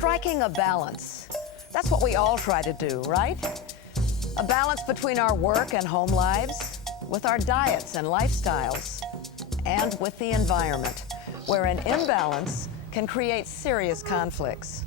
Striking a balance. That's what we all try to do, right? A balance between our work and home lives, with our diets and lifestyles, and with the environment, where an imbalance can create serious conflicts.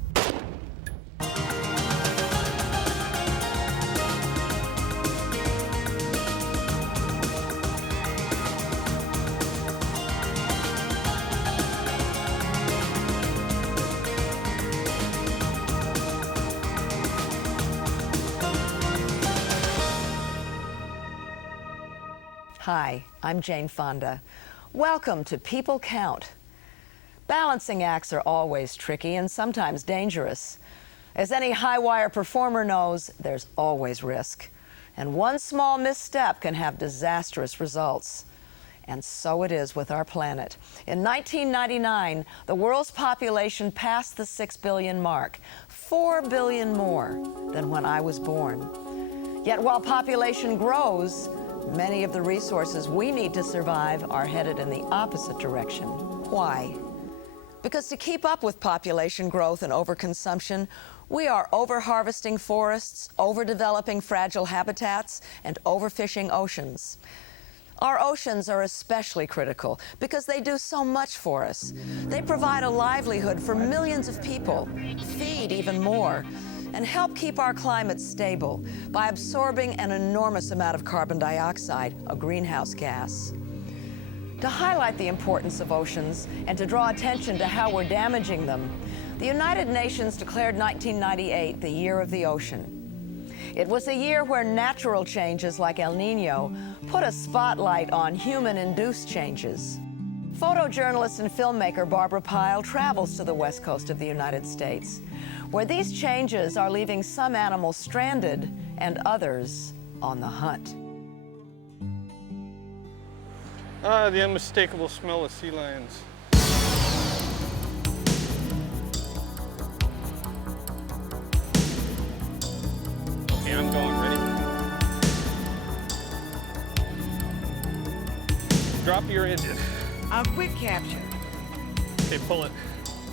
Hi, I'm Jane Fonda. Welcome to People Count. Balancing acts are always tricky and sometimes dangerous. As any high-wire performer knows, there's always risk. And one small misstep can have disastrous results. And so it is with our planet. In 1999, the world's population passed the 6 billion mark, 4 billion more than when I was born. Yet while population grows, many of the resources we need to survive are headed in the opposite direction. Why? Because to keep up with population growth and overconsumption, we are over-harvesting forests, overdeveloping fragile habitats, and overfishing oceans. Our oceans are especially critical because they do so much for us. They provide a livelihood for millions of people, feed even more, and help keep our climate stable by absorbing an enormous amount of carbon dioxide, a greenhouse gas. To highlight the importance of oceans and to draw attention to how we're damaging them, the United Nations declared 1998 the Year of the Ocean. It was a year where natural changes like El Nino put a spotlight on human-induced changes. Photojournalist and filmmaker Barbara Pyle travels to the west coast of the United States, where these changes are leaving some animals stranded and others on the hunt. The unmistakable smell of sea lions. Okay, I'm going. Ready? Drop your engine. A quick capture. Okay, pull it.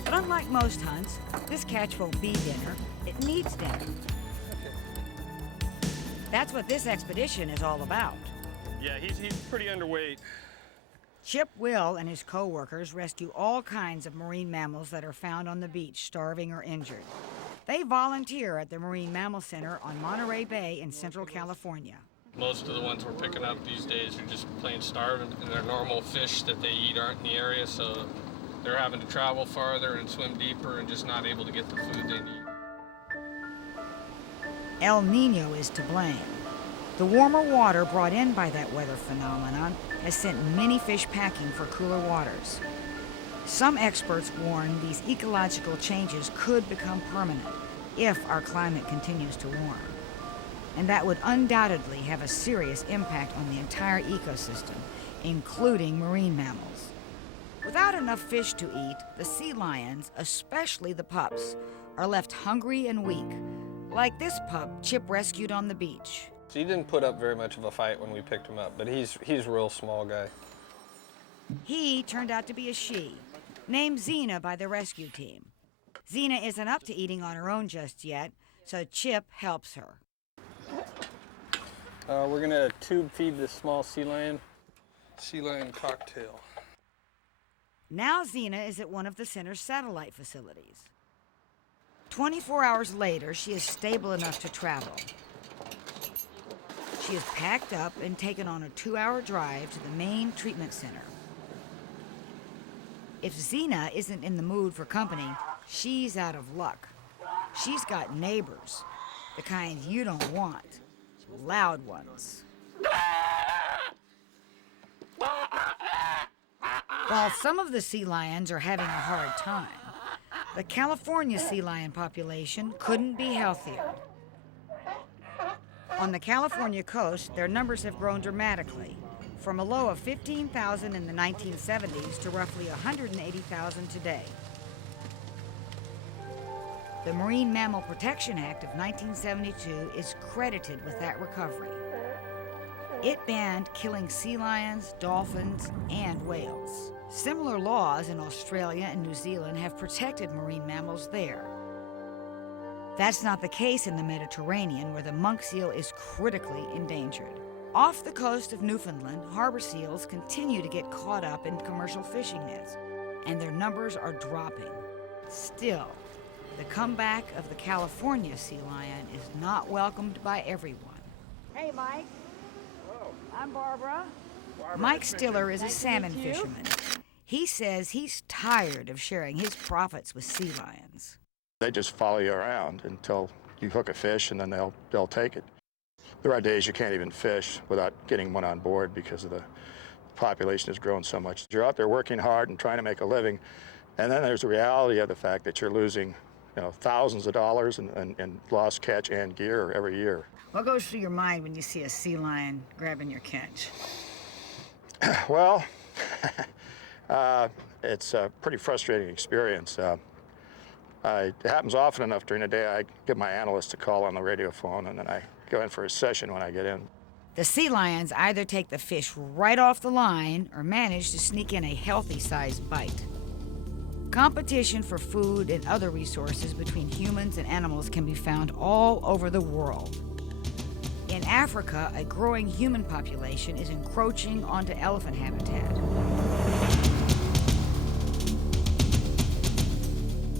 But unlike most hunts, this catch won't be dinner. It needs dinner. Okay. That's what this expedition is all about. Yeah, he's pretty underweight. Chip Will and his co-workers rescue all kinds of marine mammals that are found on the beach, starving or injured. They volunteer at the Marine Mammal Center on Monterey Bay in Central California. Most of the ones we're picking up these days are just plain starving, and their normal fish that they eat aren't in the area, so they're having to travel farther and swim deeper and just not able to get the food they need. El Nino is to blame. The warmer water brought in by that weather phenomenon has sent many fish packing for cooler waters. Some experts warn these ecological changes could become permanent if our climate continues to warm. And that would undoubtedly have a serious impact on the entire ecosystem, including marine mammals. Without enough fish to eat, the sea lions, especially the pups, are left hungry and weak, like this pup Chip rescued on the beach. So he didn't put up very much of a fight when we picked him up, but he's a real small guy. He turned out to be a she, named Xena by the rescue team. Xena isn't up to eating on her own just yet, so Chip helps her. We're gonna tube feed this small sea lion cocktail. Now Xena is at one of the center's satellite facilities. 24 hours later, she is stable enough to travel. She is packed up and taken on a 2-hour drive to the main treatment center. If Xena isn't in the mood for company, she's out of luck. She's got neighbors, the kind you don't want, loud ones. While some of the sea lions are having a hard time, the California sea lion population couldn't be healthier. On the California coast, their numbers have grown dramatically, from a low of 15,000 in the 1970s to roughly 180,000 today. The Marine Mammal Protection Act of 1972 is credited with that recovery. It banned killing sea lions, dolphins, and whales. Similar laws in Australia and New Zealand have protected marine mammals there. That's not the case in the Mediterranean, where the monk seal is critically endangered. Off the coast of Newfoundland, harbor seals continue to get caught up in commercial fishing nets, and their numbers are dropping. Still, the comeback of the California sea lion is not welcomed by everyone. Hey, Mike. Hello. I'm Barbara. Barbara, Mike nice to meet Stiller you. is a Nice to salmon meet you. fisherman. He says he's tired of sharing his profits with sea lions. They just follow you around until you hook a fish, and then they'll take it. There are days you can't even fish without getting one on board because of the population has grown so much. You're out there working hard and trying to make a living, and then there's the reality of the fact that you're losing, thousands of dollars in lost catch and gear every year. What goes through your mind when you see a sea lion grabbing your catch? Well, it's a pretty frustrating experience. It happens often enough during the day. I get my analyst to call on the radio phone, and then I go in for a session when I get in. The sea lions either take the fish right off the line or manage to sneak in a healthy-sized bite. Competition for food and other resources between humans and animals can be found all over the world. In Africa, a growing human population is encroaching onto elephant habitat.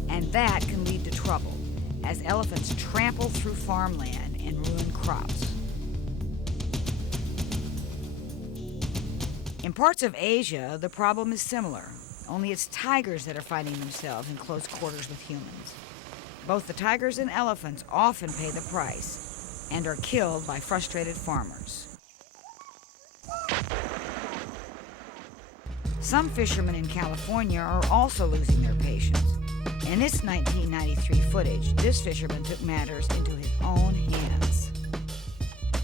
And that can lead to trouble, as elephants trample through farmland and ruin crops. In parts of Asia, the problem is similar, only it's tigers that are finding themselves in close quarters with humans. Both the tigers and elephants often pay the price and are killed by frustrated farmers. Some fishermen in California are also losing their patience. In this 1993 footage, this fisherman took matters into his own hands.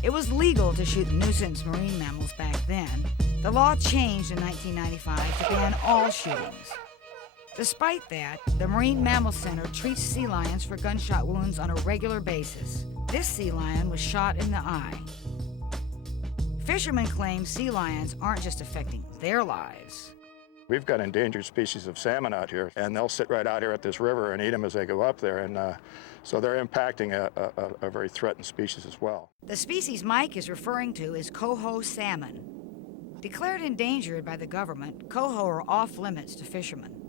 It was legal to shoot nuisance marine mammals back then. The law changed in 1995 to ban all shootings. Despite that, the Marine Mammal Center treats sea lions for gunshot wounds on a regular basis. This sea lion was shot in the eye. Fishermen claim sea lions aren't just affecting their lives. We've got endangered species of salmon out here, and they'll sit right out here at this river and eat them as they go up there, and so they're impacting a very threatened species as well. The species Mike is referring to is coho salmon. Declared endangered by the government, coho are off limits to fishermen.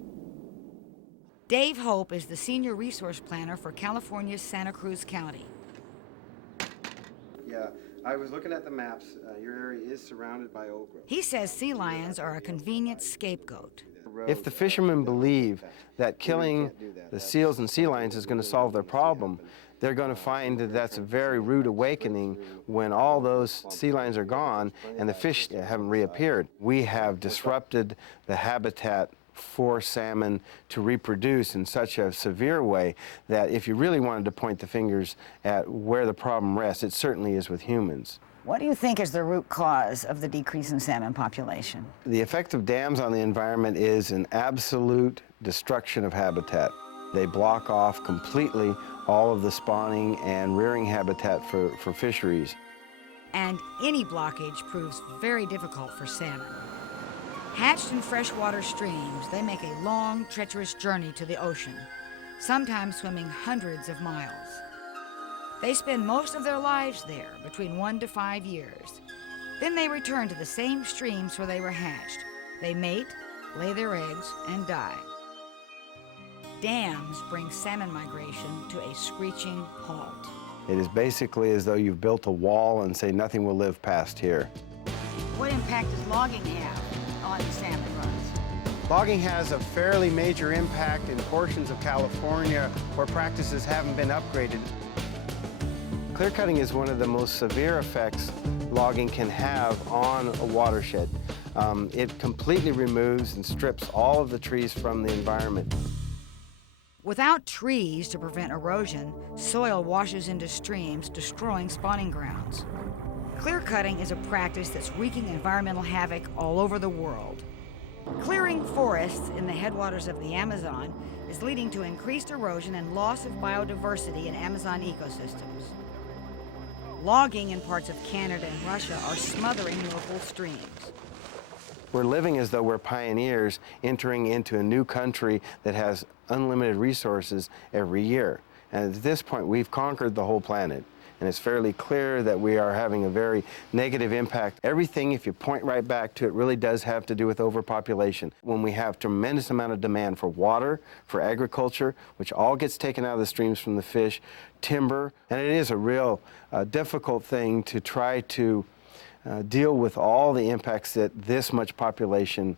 Dave Hope is the senior resource planner for California's Santa Cruz County. Yeah, I was looking at the maps. Your area is surrounded by oak growth. He says sea lions are a convenient scapegoat. If the fishermen believe that killing the seals and sea lions is going to solve their problem, they're going to find that that's a very rude awakening when all those sea lions are gone and the fish haven't reappeared. We have disrupted the habitat for salmon to reproduce in such a severe way that if you really wanted to point the fingers at where the problem rests, it certainly is with humans. What do you think is the root cause of the decrease in salmon population? The effect of dams on the environment is an absolute destruction of habitat. They block off completely all of the spawning and rearing habitat for fisheries. And any blockage proves very difficult for salmon. Hatched in freshwater streams, they make a long, treacherous journey to the ocean, sometimes swimming hundreds of miles. They spend most of their lives there, between 1 to 5 years. Then they return to the same streams where they were hatched. They mate, lay their eggs, and die. Dams bring salmon migration to a screeching halt. It is basically as though you've built a wall and say nothing will live past here. What impact does logging have on salmon runs? Logging has a fairly major impact in portions of California where practices haven't been upgraded. Clear-cutting is one of the most severe effects logging can have on a watershed. It completely removes and strips all of the trees from the environment. Without trees to prevent erosion, soil washes into streams, destroying spawning grounds. Clear-cutting is a practice that's wreaking environmental havoc all over the world. Clearing forests in the headwaters of the Amazon is leading to increased erosion and loss of biodiversity in Amazon ecosystems. Logging in parts of Canada and Russia are smothering local streams. We're living as though we're pioneers entering into a new country that has unlimited resources every year. And at this point, we've conquered the whole planet. And it's fairly clear that we are having a very negative impact. Everything, if you point right back to it, really does have to do with overpopulation. When we have tremendous amount of demand for water, for agriculture, which all gets taken out of the streams from the fish, timber, and it is a real difficult thing to try to deal with all the impacts that this much population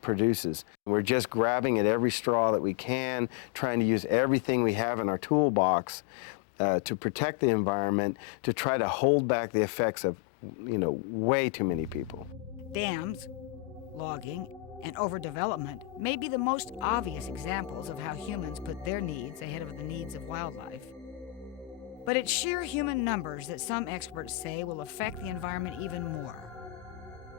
produces. We're just grabbing at every straw that we can, trying to use everything we have in our toolbox to protect the environment, to try to hold back the effects of, way too many people. Dams, logging, and overdevelopment may be the most obvious examples of how humans put their needs ahead of the needs of wildlife. But it's sheer human numbers that some experts say will affect the environment even more.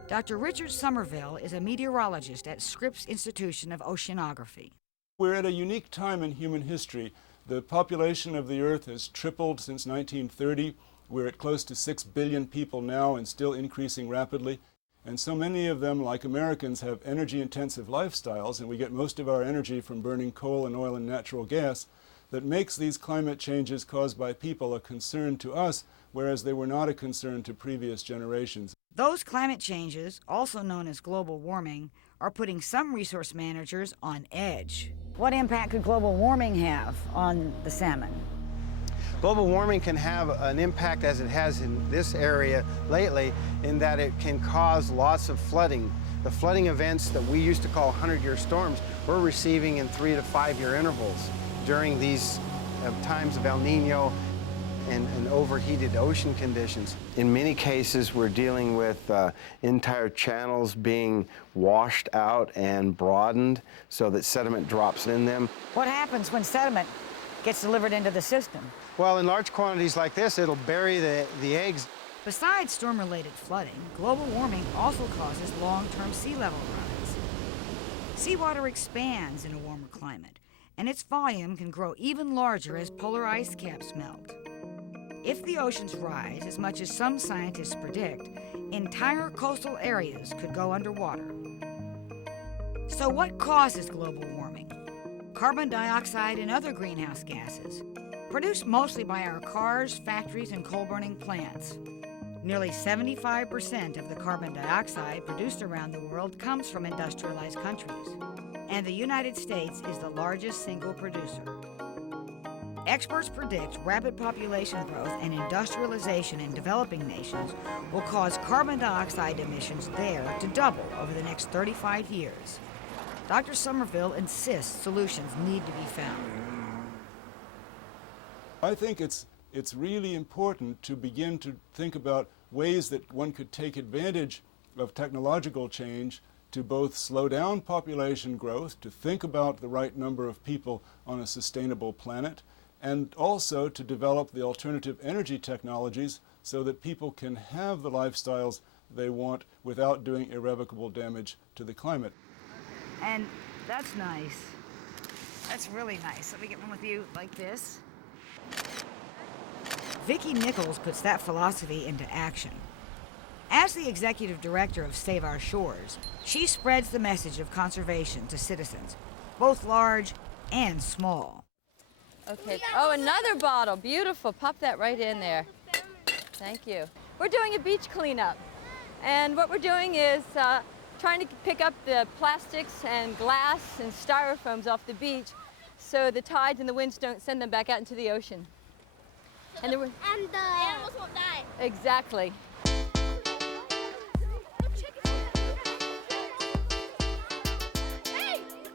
Dr. Richard Somerville is a meteorologist at Scripps Institution of Oceanography. We're at a unique time in human history. The population of the Earth has tripled since 1930. We're at close to 6 billion people now and still increasing rapidly. And so many of them, like Americans, have energy-intensive lifestyles, and we get most of our energy from burning coal and oil and natural gas. That makes these climate changes caused by people a concern to us, whereas they were not a concern to previous generations. Those climate changes, also known as global warming, are putting some resource managers on edge. What impact could global warming have on the salmon? Global warming can have an impact, as it has in this area lately, in that it can cause lots of flooding. The flooding events that we used to call 100-year storms, we're receiving in 3 to 5 year intervals during these times of El Nino and overheated ocean conditions. In many cases, we're dealing with entire channels being washed out and broadened so that sediment drops in them. What happens when sediment gets delivered into the system? Well, in large quantities like this, it'll bury the eggs. Besides storm-related flooding, global warming also causes long-term sea level rise. Seawater expands in a warmer climate, and its volume can grow even larger as polar ice caps melt. If the oceans rise as much as some scientists predict, entire coastal areas could go underwater. So what causes global warming? Carbon dioxide and other greenhouse gases, produced mostly by our cars, factories, and coal-burning plants. Nearly 75% of the carbon dioxide produced around the world comes from industrialized countries, and the United States is the largest single producer. Experts predict rapid population growth and industrialization in developing nations will cause carbon dioxide emissions there to double over the next 35 years. Dr. Somerville insists solutions need to be found. I think it's really important to begin to think about ways that one could take advantage of technological change to both slow down population growth, to think about the right number of people on a sustainable planet, and also to develop the alternative energy technologies so that people can have the lifestyles they want without doing irrevocable damage to the climate. And that's nice. That's really nice. Let me get one with you like this. Vicki Nichols puts that philosophy into action. As the executive director of Save Our Shores, she spreads the message of conservation to citizens, both large and small. Okay. Oh, another bottle. Beautiful. Pop that right in there. Thank you. We're doing a beach cleanup. And what we're doing is trying to pick up the plastics and glass and styrofoams off the beach so the tides and the winds don't send them back out into the ocean. And the animals won't die. Exactly.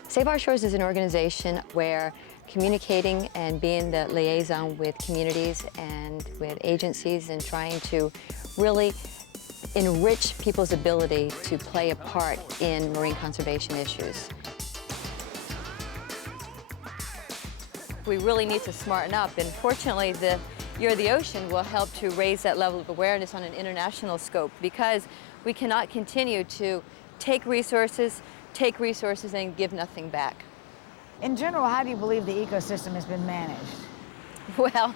Save Our Shores is an organization where communicating and being the liaison with communities and with agencies and trying to really enrich people's ability to play a part in marine conservation issues. We really need to smarten up, and fortunately the Year of the Ocean will help to raise that level of awareness on an international scope, because we cannot continue to take resources and give nothing back. In general, how do you believe the ecosystem has been managed? Well,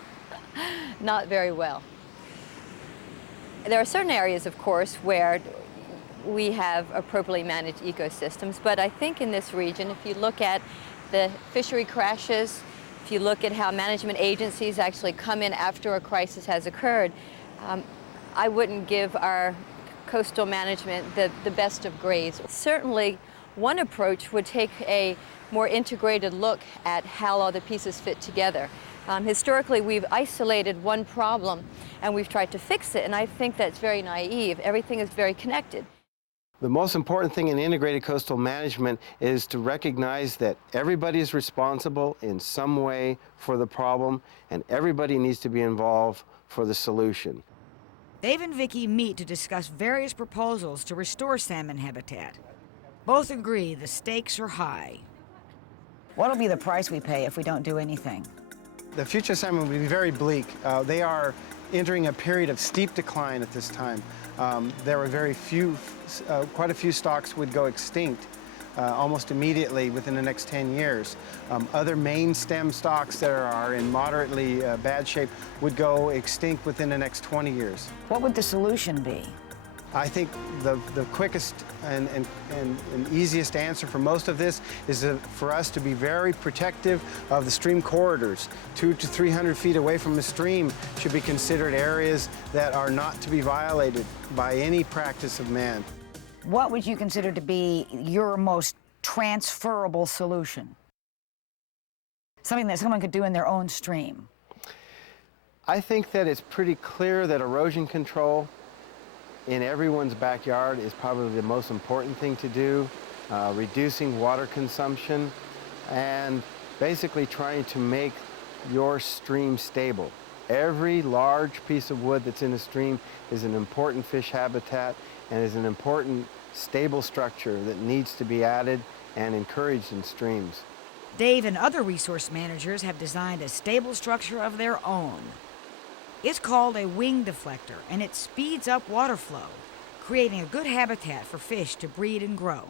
not very well. There are certain areas, of course, where we have appropriately managed ecosystems, but I think in this region, if you look at the fishery crashes, if you look at how management agencies actually come in after a crisis has occurred, I wouldn't give our coastal management the best of grades. Certainly, one approach would take a more integrated look at how all the pieces fit together. Historically, we've isolated one problem and we've tried to fix it, and I think that's very naive. Everything is very connected. The most important thing in integrated coastal management is to recognize that everybody is responsible in some way for the problem, and everybody needs to be involved for the solution. Dave and Vicki meet to discuss various proposals to restore salmon habitat. Both agree the stakes are high. What'll be the price we pay if we don't do anything? The future salmon will be very bleak. They are entering a period of steep decline at this time. There were quite a few stocks would go extinct almost immediately within the next 10 years. Other main stem stocks that are in moderately bad shape would go extinct within the next 20 years. What would the solution be? I think the quickest and easiest answer for most of this is for us to be very protective of the stream corridors. 200 to 300 feet away from the stream should be considered areas that are not to be violated by any practice of man. What would you consider to be your most transferable solution? Something that someone could do in their own stream? I think that it's pretty clear that erosion control in everyone's backyard is probably the most important thing to do, reducing water consumption and basically trying to make your stream stable. Every large piece of wood that's in a stream is an important fish habitat and is an important stable structure that needs to be added and encouraged in streams. Dave and other resource managers have designed a stable structure of their own. It's called a wing deflector, and it speeds up water flow, creating a good habitat for fish to breed and grow.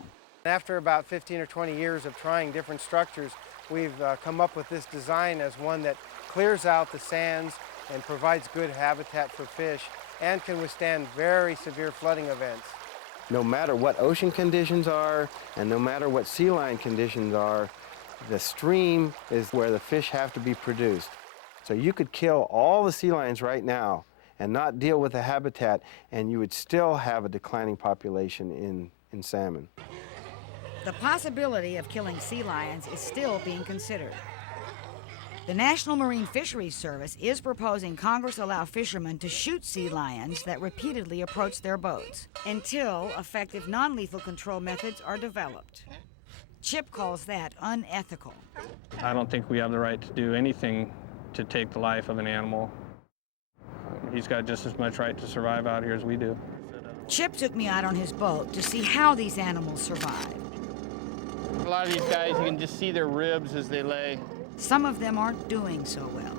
After about 15 or 20 years of trying different structures, we've come up with this design as one that clears out the sands and provides good habitat for fish and can withstand very severe flooding events. No matter what ocean conditions are and no matter what sea line conditions are, the stream is where the fish have to be produced. So you could kill all the sea lions right now and not deal with the habitat, and you would still have a declining population in salmon. The possibility of killing sea lions is still being considered. The National Marine Fisheries Service is proposing Congress allow fishermen to shoot sea lions that repeatedly approach their boats until effective non-lethal control methods are developed. Chip calls that unethical. I don't think we have the right to do anything to take the life of an animal. He's got just as much right to survive out here as we do. Chip took me out on his boat to see how these animals survive. A lot of these guys, you can just see their ribs as they lay. Some of them aren't doing so well.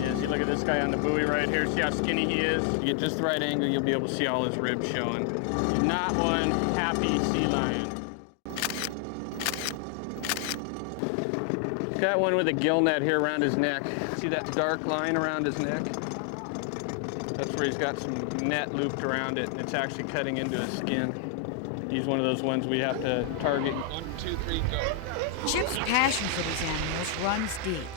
Yeah, see, look at this guy on the buoy right here. See how skinny he is? You get just the right angle, you'll be able to see all his ribs showing. He's not one happy sea lion. Got one with a gill net here around his neck. See that dark line around his neck? That's where he's got some net looped around it, and it's actually cutting into his skin. He's one of those ones we have to target. 1, 2, 3, go. Chip's passion for these animals runs deep.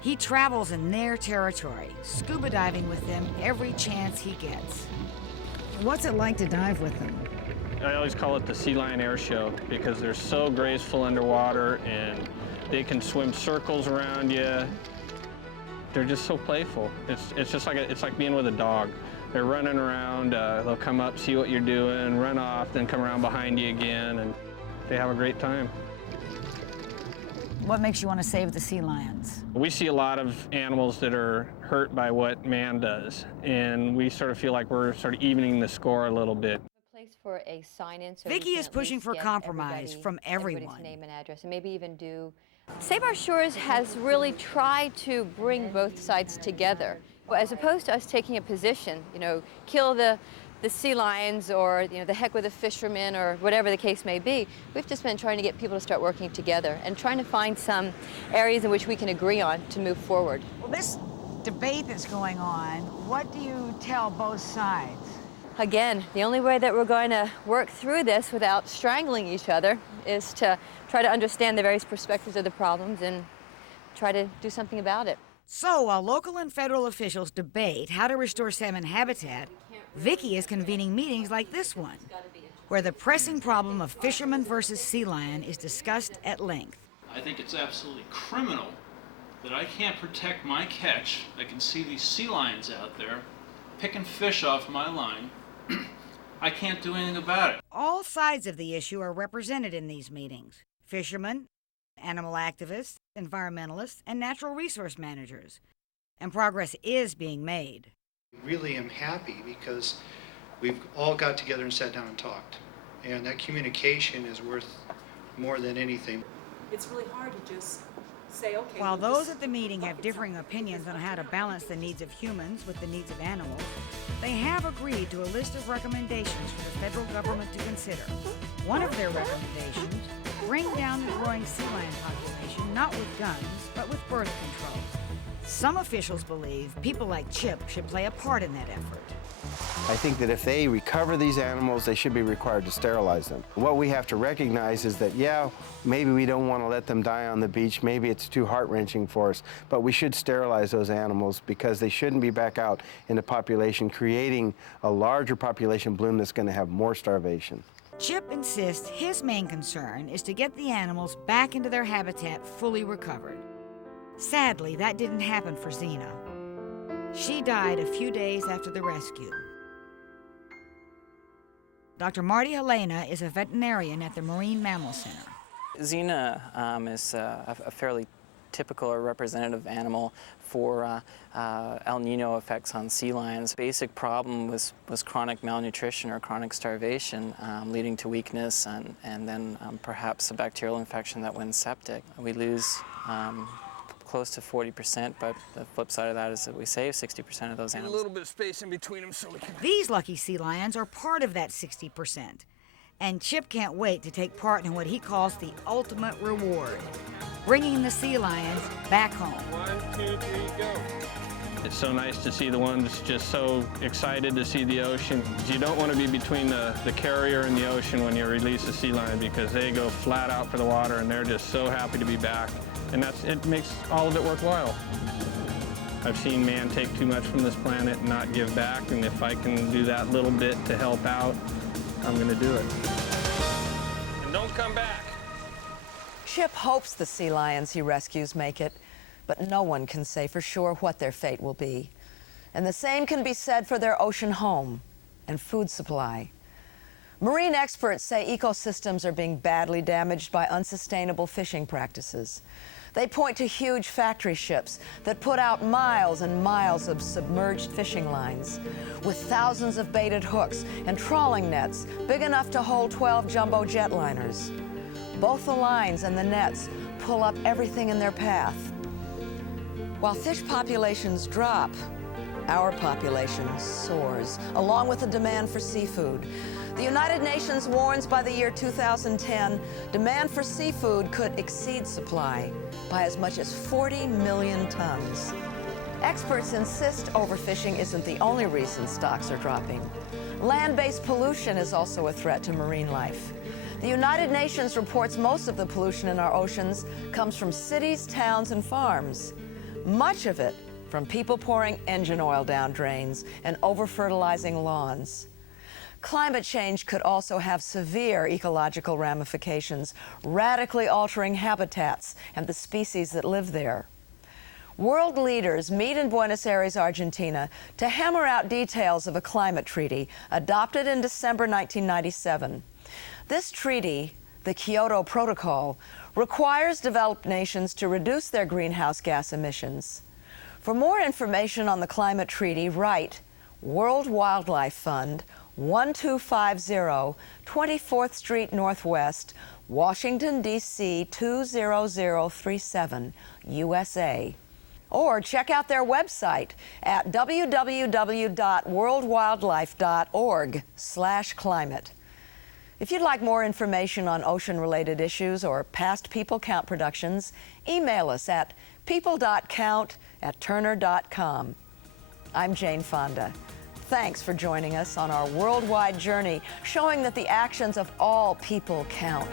He travels in their territory, scuba diving with them every chance he gets. What's it like to dive with them? I always call it the sea lion air show because they're so graceful underwater and they can swim circles around you. They're just so playful. It's just like it's like being with a dog. They're running around. They'll come up, see what you're doing, run off, then come around behind you again, and they have a great time. What makes you want to save the sea lions? We see a lot of animals that are hurt by what man does, and we sort of feel like we're sort of evening the score a little bit. Place for a sign-in. So Vicki is pushing for compromise from everyone. Everybody's name and address, and maybe even do. Save Our Shores has really tried to bring both sides together, as opposed to us taking a position. You know, kill the sea lions, or the heck with the fishermen, or whatever the case may be. We've just been trying to get people to start working together and trying to find some areas in which we can agree on to move forward. Well, this debate that's going on, what do you tell both sides? Again, the only way that we're going to work through this without strangling each other is to try to understand the various perspectives of the problems and try to do something about it. So while local and federal officials debate how to restore salmon habitat, Vicki is convening meetings like this one, where the pressing problem of fisherman versus sea lion is discussed at length. I think it's absolutely criminal that I can't protect my catch. I can see these sea lions out there picking fish off my line. I can't do anything about it. All sides of the issue are represented in these meetings: fishermen, animal activists, environmentalists, and natural resource managers. And progress is being made. I really am happy because we've all got together and sat down and talked. And that communication is worth more than anything. It's really hard to just say, okay. While those at the meeting have differing opinions on how to balance the needs of humans with the needs of animals, they have agreed to a list of recommendations for the federal government to consider. One of their recommendations: bring down the growing sea lion population not with guns, but with birth control. Some officials believe people like Chip should play a part in that effort. I think that if they recover these animals, they should be required to sterilize them. What we have to recognize is that, yeah, maybe we don't want to let them die on the beach, maybe it's too heart-wrenching for us, but we should sterilize those animals because they shouldn't be back out in the population, creating a larger population bloom that's going to have more starvation. Chip insists his main concern is to get the animals back into their habitat fully recovered. Sadly, that didn't happen for Zena. She died a few days after the rescue. Dr. Marty Helena is a veterinarian at the Marine Mammal Center. Zena is a fairly typical or representative animal for El Nino effects on sea lions. Basic problem was chronic malnutrition or chronic starvation, leading to weakness and then perhaps a bacterial infection that went septic. We lose close to 40%, but the flip side of that is that we save 60% of those animals. A little bit of space in between them so we can... These lucky sea lions are part of that 60%. And Chip can't wait to take part in what he calls the ultimate reward: bringing the sea lions back home. 1, 2, 3, go. It's so nice to see the ones just so excited to see the ocean. You don't want to be between the carrier and the ocean when you release a sea lion because they go flat out for the water and they're just so happy to be back. And it makes all of it worthwhile. I've seen man take too much from this planet and not give back, and if I can do that little bit to help out, I'm going to do it. And don't come back. Chip hopes the sea lions he rescues make it, but no one can say for sure what their fate will be. And the same can be said for their ocean home and food supply. Marine experts say ecosystems are being badly damaged by unsustainable fishing practices. They point to huge factory ships that put out miles and miles of submerged fishing lines, with thousands of baited hooks and trawling nets big enough to hold 12 jumbo jetliners. Both the lines and the nets pull up everything in their path. While fish populations drop, our population soars, along with the demand for seafood. The United Nations warns by the year 2010, demand for seafood could exceed supply by as much as 40 million tons. Experts insist overfishing isn't the only reason stocks are dropping. Land-based pollution is also a threat to marine life. The United Nations reports most of the pollution in our oceans comes from cities, towns, and farms. Much of it from people pouring engine oil down drains and over-fertilizing lawns. Climate change could also have severe ecological ramifications, radically altering habitats and the species that live there. World leaders meet in Buenos Aires, Argentina, to hammer out details of a climate treaty adopted in December 1997. This treaty, the Kyoto Protocol, requires developed nations to reduce their greenhouse gas emissions. For more information on the climate treaty, write World Wildlife Fund, 1250 24th Street Northwest, Washington, D.C. 20037, USA. Or check out their website at www.worldwildlife.org/climate. If you'd like more information on ocean-related issues or past People Count productions, email us at people.count@turner.com. I'm Jane Fonda. Thanks for joining us on our worldwide journey, showing that the actions of all people count.